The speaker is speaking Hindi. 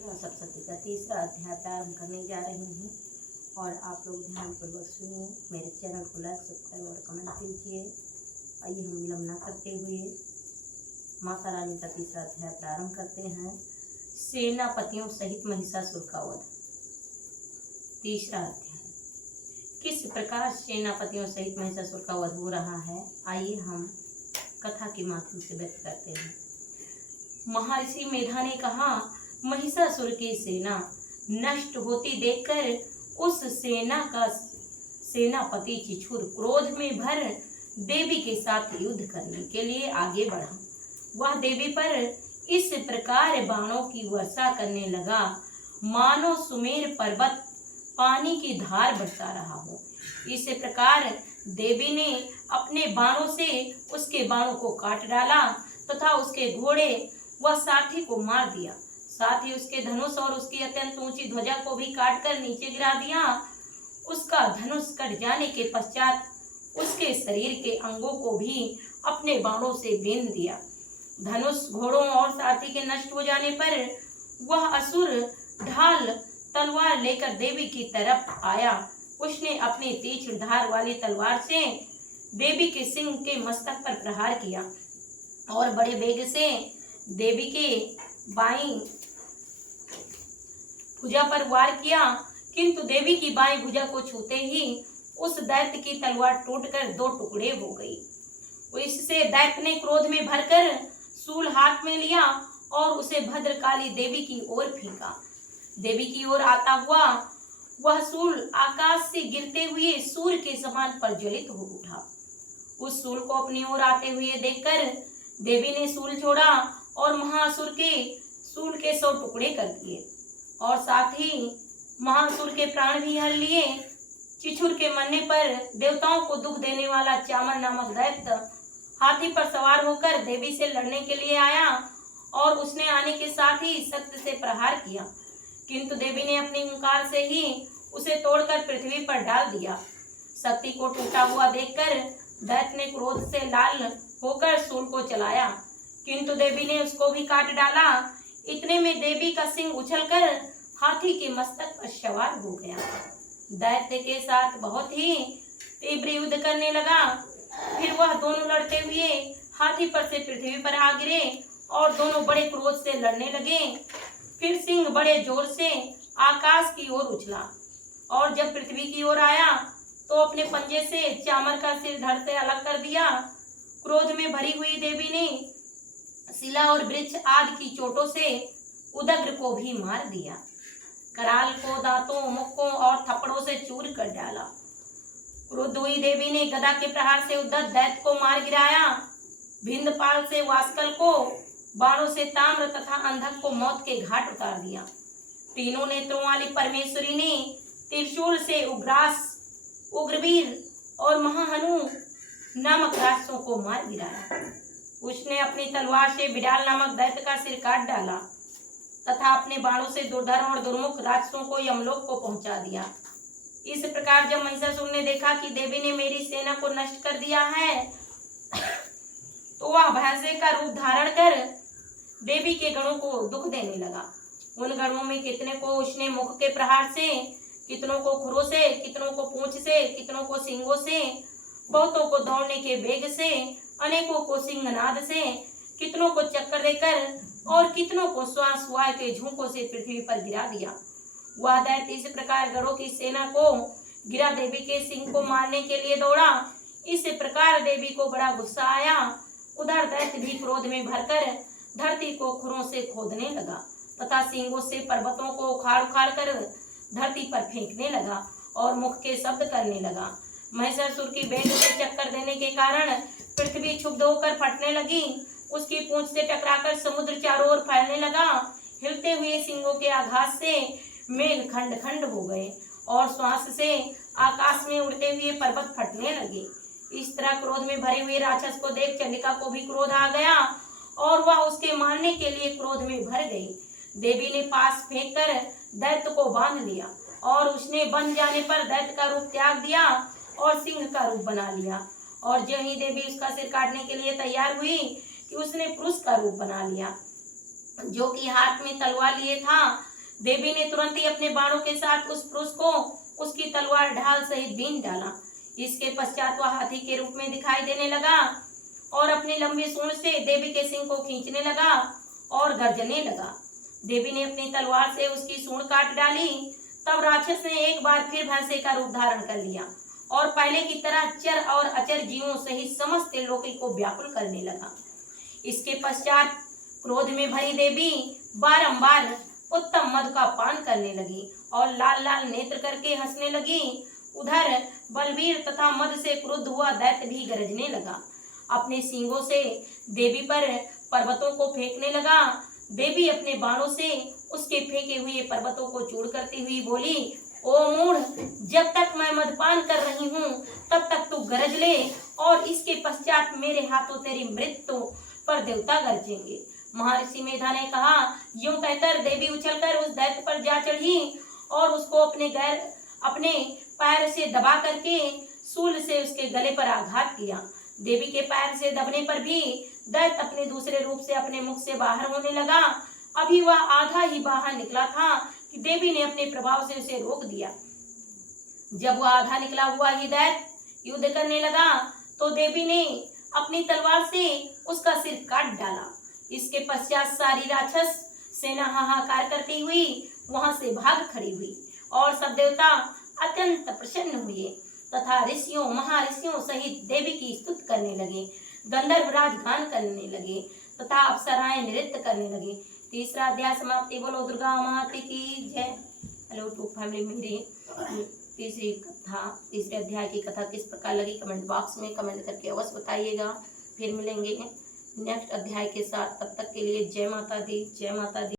सप्तशती का तीसरा अध्याय प्रारंभ करने जा रही हूँ और आप लोग ध्यानपूर्वक सुनिए। मेरे चैनल को लाइक सब्सक्राइब और कमेंट कीजिए। आइए हम विलम्ब न करते हुए माता रानी का तीसरा अध्याय प्रारंभ करते हैं। सेनापतियों सहित महिषासुर का वध। तीसरा अध्याय। किस प्रकार सेनापतियों सहित महिषासुर का वध हो रहा है, आइए हम कथा के माध्यम से व्यक्त करते हैं। महर्षि मेधा ने कहा, महिषासुर की सेना नष्ट होती देखकर उस सेना का सेनापति चिछुर क्रोध में भर देवी के साथ युद्ध करने के लिए आगे बढ़ा। वह देवी पर इस प्रकार बाणों की वर्षा करने लगा मानो सुमेर पर्वत पानी की धार बरसा रहा हो। इस प्रकार देवी ने अपने बाणों से उसके बाणों को काट डाला तथा उसके घोड़े व सारथी को मार दिया। साथ ही उसके धनुष और उसकी अत्यंत ऊंची ध्वजा को भी काटकर नीचे गिरा दिया। उसका धनुष कट जाने के पश्चात उसके शरीर के अंगों को भी अपने बाणों से बीन दिया। धनुष, घोड़ों और सारथी के नष्ट हो जाने पर वह असुर ढाल तलवार लेकर देवी की तरफ आया। उसने अपनी तीक्ष्ण धार वाली तलवार से देवी के सिंह के मस्तक पर प्रहार किया और बड़े वेग से देवी के बाईं भुजा पर वार किया, किंतु देवी की बाईं भुजा को छूते ही उस दैत्य की तलवार टूटकर दो टुकड़े हो गई। इससे दैत्य ने क्रोध में भरकर शूल हाथ में लिया और उसे भद्रकाली देवी की ओर फेंका। देवी की ओर आता हुआ वह शूल आकाश से गिरते हुए सूर्य के समान प्रज्वलित हो उठा। उस शूल को अपनी ओर आते हुए देखकर देवी ने शूल छोड़ा और महासुर के शूल के 100 टुकड़े कर दिए और साथ ही महासुर के प्राण भी हर लिए। चिछुर के मरने पर देवताओं को दुख देने वाला चामर नामक दैत्य हाथी पर सवार होकर देवी से लड़ने के लिए आया और उसने आने के साथ ही शक्ति से प्रहार किया, किंतु देवी ने अपनी हुंकार से ही उसे तोड़कर पृथ्वी पर डाल दिया। शक्ति को टूटा हुआ देखकर दैत्य ने क्रोध से लाल होकर शूल को चलाया, किंतु देवी ने उसको भी काट डाला। इतने में देवी का सिंह उछलकर हाथी के मस्तक पर सवार हो गया। दैत्य के साथ बहुत ही तीव्र युद्ध करने लगा। फिर वह दोनों लड़ते हुए हाथी पर से पृथ्वी पर आ गिरे और दोनों बड़े क्रोध से लड़ने लगे। फिर सिंह बड़े जोर से आकाश की ओर उछला और जब पृथ्वी की ओर आया तो अपने पंजे से चामर का सिर धड़ से अलग कर दिया। क्रोध में भरी हुई देवी ने शिला और वृक्ष आदि की चोटों से उदग्र को भी मार दिया। कराल को दांतों, मुक्कों और थप्पड़ों से चूर कर डाला। क्रुद्ध हुई देवी ने गदा के प्रहार से उद्धत दैत्य को मार गिराया। भिंदपाल से वास्कल को बाणों से ताम्र तथा अंधक को मौत के घाट उतार दिया। तीनों नेत्रों वाली परमेश्वरी ने त्रिशूल से उग्रास, उग्रवीर और महाहनु नामक राक्षसों को मार गिराया। उसने अपनी तलवार से बिडाल नामक दैत्य का सिर काट डाला तथा अपने बाणों से दुर्धर्म और दुर्मुख राक्षसों को यमलोक को पहुंचा दिया। इस प्रकार जब महिषासुर ने देखा कि देवी ने मेरी सेना को नष्ट कर दिया है तो वह भैंसे का रूप धारण कर देवी के गणों को दुख देने लगा। उन गणों में कितने को उसने मुख के प्रहार से, कितनों को खुरों से, कितनों को पूंछ से, कितनों को सींगों से, बहुतों को दौड़ने के वेग से, अनेकों को सिंहनाद से, कितनों को चक्कर देकर और कितनों को श्वास वायु के झोंकों से पृथ्वी पर गिरा दिया। वह दैत्य इस प्रकार गणों की सेना को गिरा देवी के सिंह को मारने के लिए दौड़ा। इस प्रकार देवी को बड़ा गुस्सा आया। उधर दैत्य भी क्रोध में भरकर धरती को खुरों से खोदने लगा तथा सिंगों से पर्वतों को उखाड़ उखाड़ कर धरती पर फेंकने लगा और मुख के शब्द करने लगा। महिषासुर की वेग से चक्कर देने के कारण पृथ्वी क्षुब्ध होकर फटने लगी। उसकी पूंछ से टकराकर समुद्र चारों ओर फैलने लगा। हिलते हुए सिंगों के आघात से मेल खंड खंड हो गए और श्वास से आकाश में उड़ते हुए पर्वत फटने लगे। इस तरह क्रोध में भरे हुए राक्षस को देख चंडिका को भी क्रोध आ गया और वह उसके मारने के लिए क्रोध में भर गई। देवी ने पास फेंक कर दैत्य को बांध लिया और उसने बन जाने पर दैत्य का रूप त्याग दिया और सिंह का रूप बना लिया। और जो ही देवी उसका सिर काटने के लिए तैयार हुई कि उसने पुरुष का रूप बना लिया। जो कि हाथ में तलवार लिए था। देवी ने तुरंत ही अपने बाणों के साथ उस पुरुष को उसकी तलवार ढाल सहित बीन डाला। इसके पश्चात वह हाथी के रूप में दिखाई देने लगा और अपनी लंबी सूंड से देवी के सिंह को खींचने लगा और गर्जने लगा। देवी ने अपनी तलवार से उसकी सूंड काट डाली। तब राक्षस ने एक बार फिर भैंसे का रूप धारण कर लिया और पहले की तरह चर और अचर जीवों सहित समस्त लोकी को व्याकुल करने लगा। इसके पश्चात क्रोध में भरी देवी बारंबार उत्तम मद का पान करने लगी और लाल लाल नेत्र करके हंसने लगी। उधर बलवीर तथा मद से क्रुद्ध हुआ दैत्य भी गरजने लगा। अपने सींगों से देवी पर पर्वतों को फेंकने लगा। देवी अपने बाणों से उसके फेंके हुए पर्वतों को चूर करती हुई बोली, ओ मूढ़, जब तक मैं मदपान कर रही हूँ तब तक तू गरज ले और इसके पश्चात मेरे हाथों तेरी मृत्यु पर देवता गरजेंगे। महर्षि मेधा ने कहा। यूं कहकर देवी उछलकर उस दैत्य पर जा चढ़ी और उसको अपने पैर से दबा करके शूल से उसके गले पर आघात किया। देवी के पैर से दबने पर भी दैत्य अपने दूसरे रूप से अपने मुख से बाहर होने लगा। अभी वह आधा ही बाहर निकला था कि देवी ने अपने प्रभाव से उसे रोक दिया। जब वह आधा निकला हुआ ही दैत्य युद्ध करने लगा तो देवी ने अपनी तलवार से उसका सिर काट डाला। इसके पश्चात सारी राक्षस सेना हाहाकार करती हुई वहां से भाग खड़ी हुई और सब देवता अत्यंत प्रसन्न हुए तथा ऋषियों महर्षियों सहित देवी की स्तुति करने लगे। गंधर्वराज गान करने लगे तथा अप्सराएं नृत्य करने लगे। तीसरा अध्याय समाप्ति। बोलो दुर्गा माता की जय। हेलो टू फैमिली, मेरी तीसरे अध्याय की कथा किस प्रकार लगी कमेंट बॉक्स में कमेंट करके अवश्य बताइएगा। फिर मिलेंगे नेक्स्ट अध्याय के साथ। तब तक के लिए जय माता दी, जय माता दी।